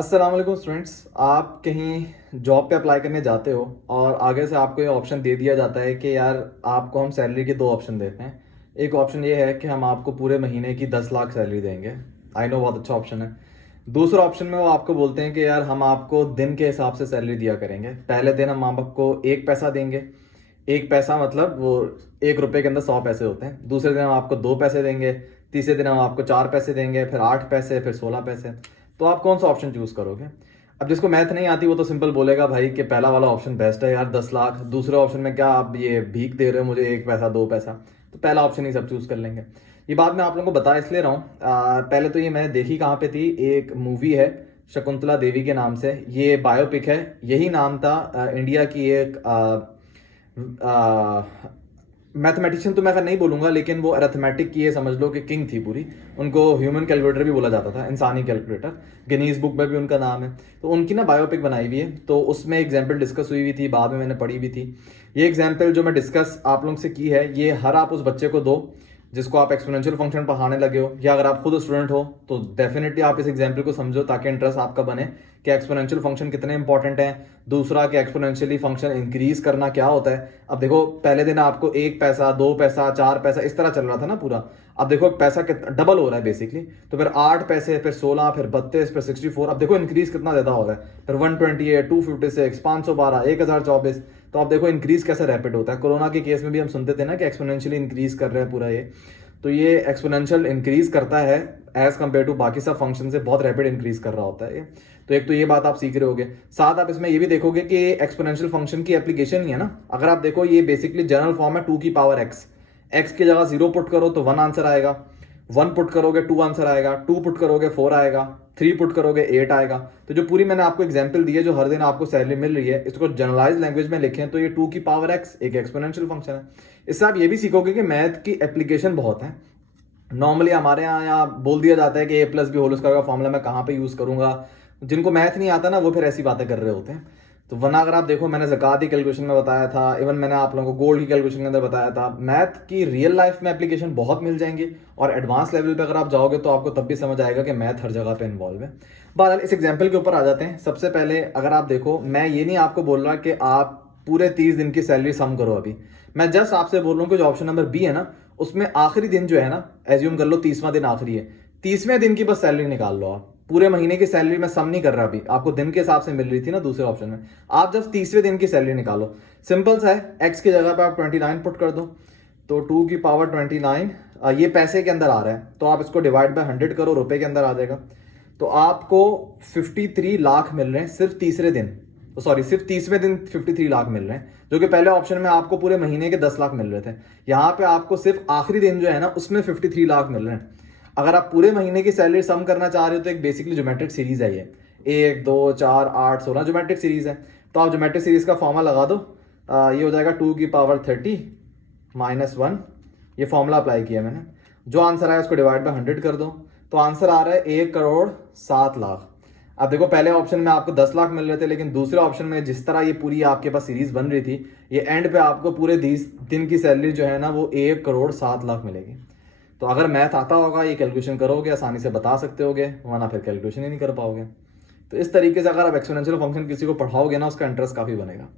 अस्सलाम वालेकुम स्टूडेंट्स। आप कहीं जॉब पे अप्लाई करने जाते हो और आगे से आपको ये ऑप्शन दे दिया जाता है कि यार आपको हम सैलरी के दो ऑप्शन देते हैं। एक ऑप्शन ये है कि हम आपको पूरे महीने की 10 लाख सैलरी देंगे। आई नो बहुत अच्छा ऑप्शन है। दूसरा ऑप्शन में वो आपको बोलते हैं कि यार हम आपको दिन के हिसाब से सैलरी दिया करेंगे। पहले दिन हम आपको 1 पैसा देंगे। 1 पैसा मतलब वो 1 रुपए के अंदर 100 पैसे होते हैं। दूसरे दिन हम आपको 2 पैसे देंगे। तीसरे दिन हम आपको 4 पैसे देंगे, फिर 8 पैसे, फिर 16 पैसे। तो आप कौन सा ऑप्शन चूज करोगे? अब जिसको मैथ नहीं आती वो तो सिंपल बोलेगा भाई कि पहला वाला ऑप्शन बेस्ट है यार, 10 लाख। दूसरे ऑप्शन में क्या आप ये भीख दे रहे हो मुझे, 1 पैसा 2 पैसा। तो पहला ऑप्शन ही सब चूज कर लेंगे। ये बात मैं आप लोगों को बता इसलिए रहा हूँ, पहले तो ये मैंने देखी कहाँ पे थी, एक मूवी है शकुंतला देवी के नाम से, ये बायोपिक है। यही नाम था इंडिया की एक मैथमेटिशियन तो मैं अगर नहीं बोलूंगा, लेकिन वो अरेथमेटिक की ये समझ लो कि किंग थी पूरी। उनको ह्यूमन कैलकुलेटर भी बोला जाता था, इंसानी कैलकुलेटर। गिनीज बुक में भी उनका नाम है। तो उनकी ना बायोपिक बनाई हुई है, तो उसमें एग्जाम्पल डिस्कस हुई हुई थी, बाद में मैंने पढ़ी भी थी। ये एग्जाम्पल जो मैं डिस्कस आप लोगों से की है, ये हर आप उस बच्चे को दो जिसको आप एक्सपोनेंशियल फंक्शन पढ़ाने लगे हो, या अगर आप खुद स्टूडेंट हो तो डेफिनेटली आप इस एग्जाम्पल को समझो ताकि इंटरेस्ट आपका बने कि एक्सपोनेंशियल फंक्शन कितने इंपॉर्टेंट हैं। दूसरा कि एक्सपोनेंशियली फंक्शन इंक्रीज करना क्या होता है। अब देखो पहले दिन आपको 1 पैसा 2 पैसा 4 पैसा इस तरह चल रहा था ना पूरा। अब देखो पैसा कितना डबल हो रहा है बेसिकली। तो फिर 8 पैसे, फिर 16, फिर 32, फिर 64। अब देखो इंक्रीज कितना ज्यादा हो रहा है। फिर 128, 256, 512, 1024। तो आप देखो इंक्रीज कैसे रैपिड होता है। कोरोना के केस में भी हम सुनते थे ना कि एक्सपोनेंशियली इंक्रीज कर रहे हैं पूरा ये। तो ये एक्सपोनेंशियल इंक्रीज करता है एज कंपेयर टू बाकी सब फंक्शन से, बहुत रैपिड इंक्रीज कर रहा होता है ये। तो एक तो ये बात आप सीख रहे होगे। साथ आप इसमें ये भी देखोगे कि एक्सपोनेंशियल फंक्शन की एप्लीकेशन ही है ना। अगर आप देखो ये बेसिकली जनरल फॉर्म है 2 की पावर x। x की जगह 0 पुट करो तो 1 आंसर आएगा। 1 पुट करोगे 2 आंसर आएगा। 2 पुट करोगे 4 आएगा। 3 पुट करोगे 8 आएगा। तो जो पूरी मैंने आपको एग्जांपल दी है, जो हर दिन आपको सैलरी मिल रही है, इसको जनरलाइज लैंग्वेज में लिखें तो ये 2 की पावर x एक एक्सपोनेंशियल फंक्शन है। इससे आप ये भी सीखोगे कि मैथ की एप्लीकेशन बहुत है। नॉर्मली हमारे यहाँ बोल दिया जाता है कि a+b होल स्क्वायर का फॉर्मूला मैं कहाँ पे यूज करूंगा। जिनको मैथ नहीं आता ना वो फिर ऐसी बातें कर रहे होते हैं। तो वरना अगर आप देखो, मैंने ज़कात की कैलकुलेशन में बताया था, इवन मैंने आप लोगों को गोल्ड की कैलकुलेशन के अंदर बताया था। मैथ की रियल लाइफ में एप्लीकेशन बहुत मिल जाएंगी, और एडवांस लेवल पे अगर आप जाओगे तो आपको तब भी समझ आएगा कि मैथ हर जगह पे इन्वॉल्व है। बहरहाल इस एग्जाम्पल के ऊपर आ जाते हैं। सबसे पहले अगर आप देखो, मैं ये नहीं आपको बोल रहा कि आप पूरे 30 दिन की सैलरी सम करो। अभी मैं जस्ट आपसे बोल रहा हूँ कि जो ऑप्शन नंबर बी है ना, उसमें आखिरी दिन जो है ना, एज्यूम कर लो 30वां दिन आखिरी है, 30वें दिन की बस सैलरी निकाल लो आप। पूरे महीने की सैलरी मैं सम नहीं कर रहा, अभी आपको दिन के हिसाब से मिल रही थी ना दूसरे ऑप्शन में। आप जब 30वें दिन की सैलरी निकालो, सिंपल सा है, एक्स की जगह पे आप 29 पुट कर दो। तो 2 की पावर 29 ये पैसे के अंदर आ रहा है, तो आप इसको डिवाइड बाय 100 करो, रुपए के अंदर आ जाएगा। तो आपको 53 लाख मिल रहे हैं सिर्फ तीसरे दिन। तो सॉरी, सिर्फ 30वें दिन 53 लाख मिल रहे हैं, जो कि पहले ऑप्शन में आपको पूरे महीने के 10 लाख मिल रहे थे। यहाँ पे आपको सिर्फ आखिरी दिन जो है ना उसमें 53 लाख मिल रहे हैं। अगर आप पूरे महीने की सैलरी सम करना चाह रहे हो तो एक बेसिकली ज्योमेट्रिक सीरीज है ये, 1 2 4 8 16 ज्योमेट्रिक सीरीज है। तो आप ज्योमेट्रिक सीरीज का फॉर्मूला लगा दो। ये हो जाएगा 2 की पावर 30 - 1। ये फॉर्मूला अप्लाई किया मैंने। जो आंसर आया उसको डिवाइड बाय 100 कर दो। तो आंसर आ रहा है 1 करोड़ 7 लाख। अब देखो पहले ऑप्शन में आपको 10 लाख मिल रहे थे, लेकिन दूसरे ऑप्शन में जिस तरह ये पूरी आपके पास सीरीज बन रही थी, ये एंड पे आपको पूरे 20 दिन की सैलरी जो है ना वो 1 करोड़ 7 लाख मिलेगी। तो अगर मैथ आता होगा, ये कैलकुलेशन करोगे, आसानी से बता सकते होगे, वरना फिर कैलकुलेशन ही नहीं कर पाओगे। तो इस तरीके से अगर आप एक्सपोनेंशियल फंक्शन किसी को पढ़ाओगे ना, उसका इंटरेस्ट काफ़ी बनेगा।